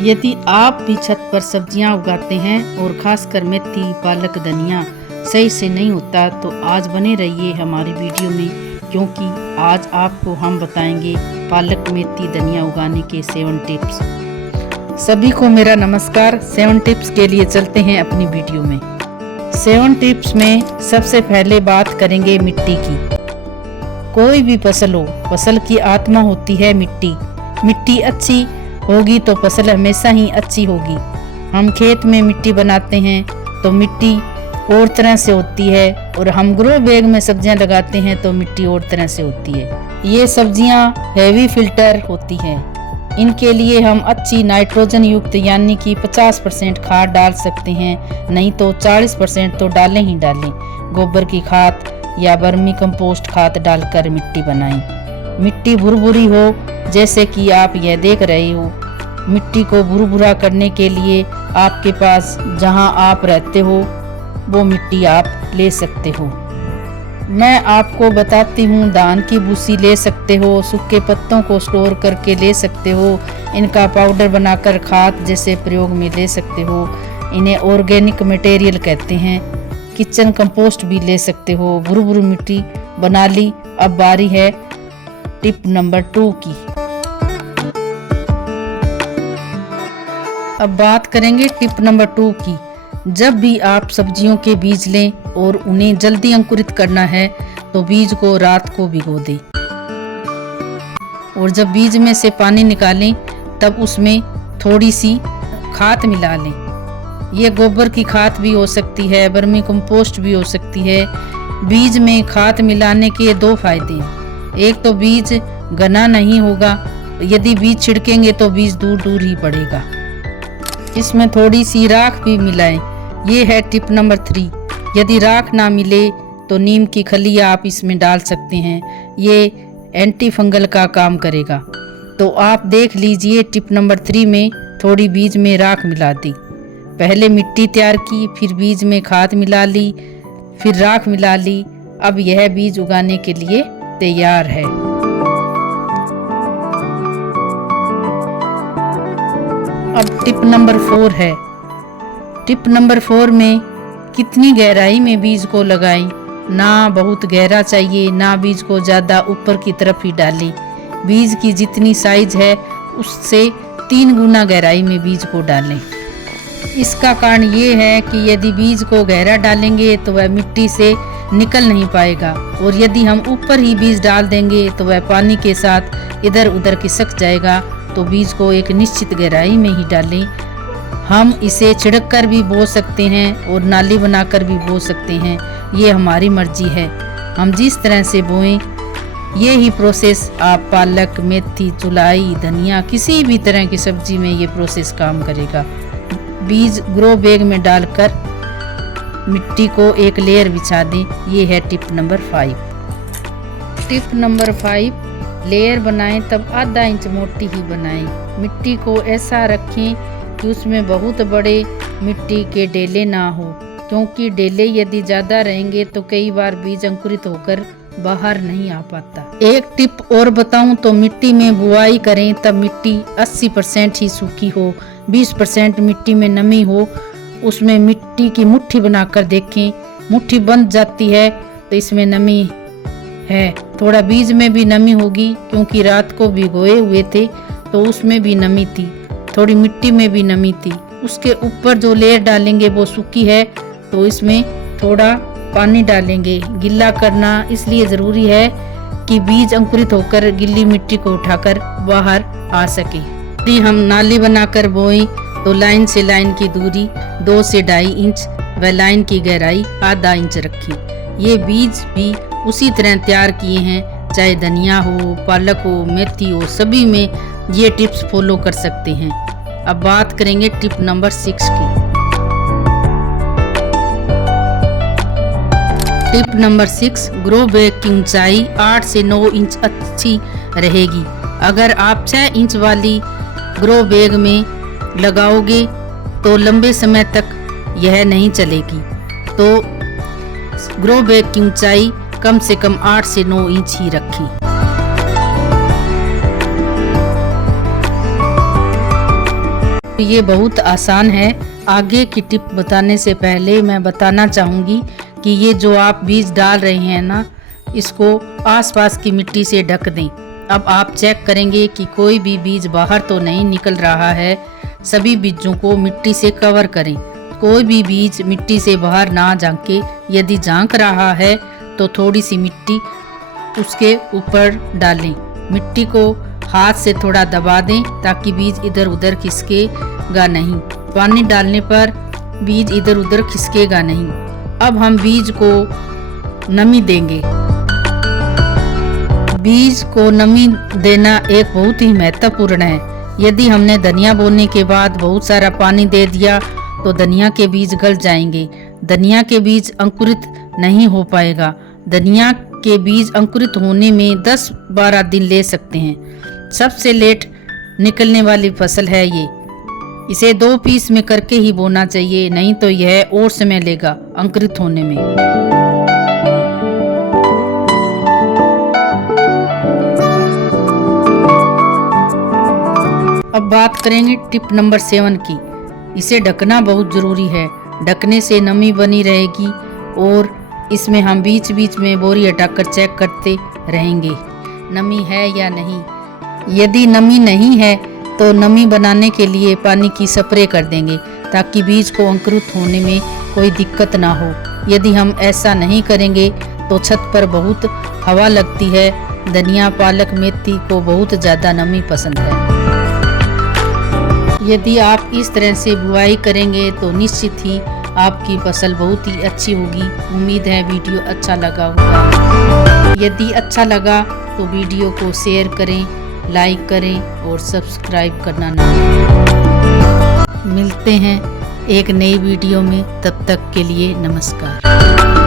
यदि आप भी छत पर सब्जियां उगाते हैं और खासकर मेथी, पालक, धनिया सही से नहीं होता तो आज बने रहिए हमारी वीडियो में, क्योंकि आज आपको हम बताएंगे पालक, मेथी, धनिया उगाने के 7 टिप्स। सभी को मेरा नमस्कार। 7 टिप्स के लिए चलते हैं अपनी वीडियो में। 7 टिप्स में सबसे पहले बात करेंगे मिट्टी की। कोई भी फसल हो, फसल की आत्मा होती है मिट्टी। मिट्टी अच्छी होगी तो फसल हमेशा ही अच्छी होगी। हम खेत में मिट्टी बनाते हैं तो मिट्टी और तरह से होती है, और हम ग्रो बैग में सब्जियां लगाते हैं तो मिट्टी और तरह से होती है। ये सब्जियां हैवी फिल्टर होती हैं। इनके लिए हम अच्छी नाइट्रोजन युक्त यानी कि 50% खाद डाल सकते हैं, नहीं तो 40% तो डालें ही डालें। गोबर की खाद या वर्मी कंपोस्ट खाद डालकर मिट्टी बनाएं। मिट्टी भुरभुरी हो, जैसे कि आप यह देख रहे हो। मिट्टी को भुरभुरा करने के लिए आपके पास जहां आप रहते हो वो मिट्टी आप ले सकते हो। मैं आपको बताती हूँ, धान की भूसी ले सकते हो, सूखे पत्तों को स्टोर करके ले सकते हो, इनका पाउडर बनाकर खाद जैसे प्रयोग में ले सकते हो। इन्हें ऑर्गेनिक मटेरियल कहते हैं। किचन कंपोस्ट भी ले सकते हो। भुरभुरी मिट्टी बना ली। अब बारी है टिप नंबर 2 की। अब बात करेंगे टिप नंबर 2 की। जब भी आप सब्जियों के बीज लें और उन्हें जल्दी अंकुरित करना है तो बीज को रात को भिगो दें, और जब बीज में से पानी निकालें तब उसमें थोड़ी सी खाद मिला लें। ये गोबर की खाद भी हो सकती है, वर्मी कंपोस्ट भी हो सकती है। बीज में खाद मिलाने के 2 फायदे हैं। एक तो बीज घना नहीं होगा, यदि बीज छिड़केंगे तो बीज दूर दूर ही पड़ेगा। इसमें थोड़ी सी राख भी मिलाएं। ये है टिप नंबर 3। यदि राख ना मिले तो नीम की खलियां आप इसमें डाल सकते हैं। ये एंटी फंगल का काम करेगा। तो आप देख लीजिए, टिप नंबर 3 में थोड़ी बीज में राख मिला दी। पहले मिट्टी तैयार की, फिर बीज में खाद मिला ली, फिर राख मिला ली। अब यह बीज उगाने के लिए तैयार है। अब टिप नंबर 4 है। टिप नंबर 4 में कितनी गहराई में बीज को लगाएं। ना बहुत गहरा चाहिए, ना बीज को ज़्यादा ऊपर की तरफ ही डालें। बीज की जितनी साइज है उससे 3 गुना गहराई में बीज को डालें। इसका कारण ये है कि यदि बीज को गहरा डालेंगे तो वह मिट्टी से निकल नहीं पाएगा, और यदि हम ऊपर ही बीज डाल देंगे तो वह पानी के साथ इधर उधर खिसक जाएगा। तो बीज को एक निश्चित गहराई में ही डालें। हम इसे छिड़क कर भी बो सकते हैं और नाली बनाकर भी बो सकते हैं। ये हमारी मर्जी है, हम जिस तरह से बोएं। ये ही प्रोसेस आप पालक, मेथी, चुलाई, धनिया, किसी भी तरह की सब्जी में ये प्रोसेस काम करेगा। बीज ग्रो बैग में डालकर मिट्टी को एक लेयर बिछा दें। ये है tip number 5। Tip number 5, layer बनाएं तब आधा इंच मोटी ही बनाएं। मिट्टी को ऐसा रखें कि उसमें बहुत बड़े मिट्टी के डेले ना हो, क्योंकि डेले यदि ज़्यादा रहेंगे तो कई बार बीज अंकुरित होकर बाहर नहीं आ पाता। एक टिप और बताऊं तो मिट्टी में बुआई करें तब मिट्टी 80% ही सूखी हो, 20% मिट्टी में नमी हो। उसमें मिट्टी की मुट्ठी बनाकर देखें। मुट्ठी बंध जाती है तो इसमें नमी है। थोड़ा बीज में भी नमी होगी, क्योंकि रात को भिगोए हुए थे तो उसमें भी नमी थी। थोड़ी मिट्टी में भी नमी थी। उसके ऊपर जो लेयर डालेंगे वो सूखी है तो इसमें थोड़ा पानी डालेंगे। गिल्ला करना इसलिए ज़रूरी है कि बीज अंकुरित होकर गिल्ली मिट्टी को उठाकर बाहर आ सके। यदि हम नाली बनाकर बोएं तो लाइन से लाइन की दूरी 2 से 2.5 इंच व लाइन की गहराई आधा इंच रखें। ये बीज भी उसी तरह तैयार किए हैं, चाहे धनिया हो, पालक हो, मेथी हो, सभी में ये टिप्स फॉलो कर सकते हैं। अब बात करेंगे टिप नंबर 6 की। टिप नंबर 6, ग्रो बैग की ऊंचाई 8 से 9 इंच अच्छी रहेगी। अगर आप 6 इंच वाली ग्रो बैग में लगाओगे तो लंबे समय तक यह नहीं चलेगी। तो ग्रो बैग की ऊंचाई कम से कम 8 से 9 इंच ही रखें। ये बहुत आसान है। आगे की टिप बताने से पहले मैं बताना चाहूँगी कि ये जो आप बीज डाल रहे हैं ना, इसको आसपास की मिट्टी से ढक दें। अब आप चेक करेंगे कि कोई भी बीज बाहर तो नहीं निकल रहा है। सभी बीजों को मिट्टी से कवर करें। कोई भी बीज मिट्टी से बाहर ना झांके। यदि झांक रहा है तो थोड़ी सी मिट्टी उसके ऊपर डालें। मिट्टी को हाथ से थोड़ा दबा दें ताकि बीज इधर उधर खिसकेगा नहीं। पानी डालने पर बीज इधर उधर खिसकेगा नहीं। अब हम बीज को नमी देंगे। बीज को नमी देना एक बहुत ही महत्वपूर्ण है। यदि हमने धनिया बोने के बाद बहुत सारा पानी दे दिया तो धनिया के बीज गल जाएंगे। धनिया के बीज अंकुरित नहीं हो पाएगा। धनिया के बीज अंकुरित होने में 10-12 दिन ले सकते हैं। सबसे लेट निकलने वाली फसल है ये। इसे 2 पीस में करके ही बोना चाहिए, नहीं तो यह और समय लेगा अंकुरित होने में। अब बात करेंगे टिप नंबर 7 की। इसे ढकना बहुत ज़रूरी है। ढकने से नमी बनी रहेगी और इसमें हम बीच बीच में बोरी हटाकर चेक करते रहेंगे नमी है या नहीं। यदि नमी नहीं है तो नमी बनाने के लिए पानी की स्प्रे कर देंगे ताकि बीज को अंकुरित होने में कोई दिक्कत ना हो। यदि हम ऐसा नहीं करेंगे तो छत पर बहुत हवा लगती है। धनिया, पालक, मेथी को बहुत ज़्यादा नमी पसंद है। यदि आप इस तरह से बुआई करेंगे तो निश्चित ही आपकी फसल बहुत ही अच्छी होगी। उम्मीद है वीडियो अच्छा लगा होगा। यदि अच्छा लगा तो वीडियो को शेयर करें, लाइक करें और सब्सक्राइब करना ना भूलें। मिलते हैं एक नई वीडियो में, तब तक के लिए नमस्कार।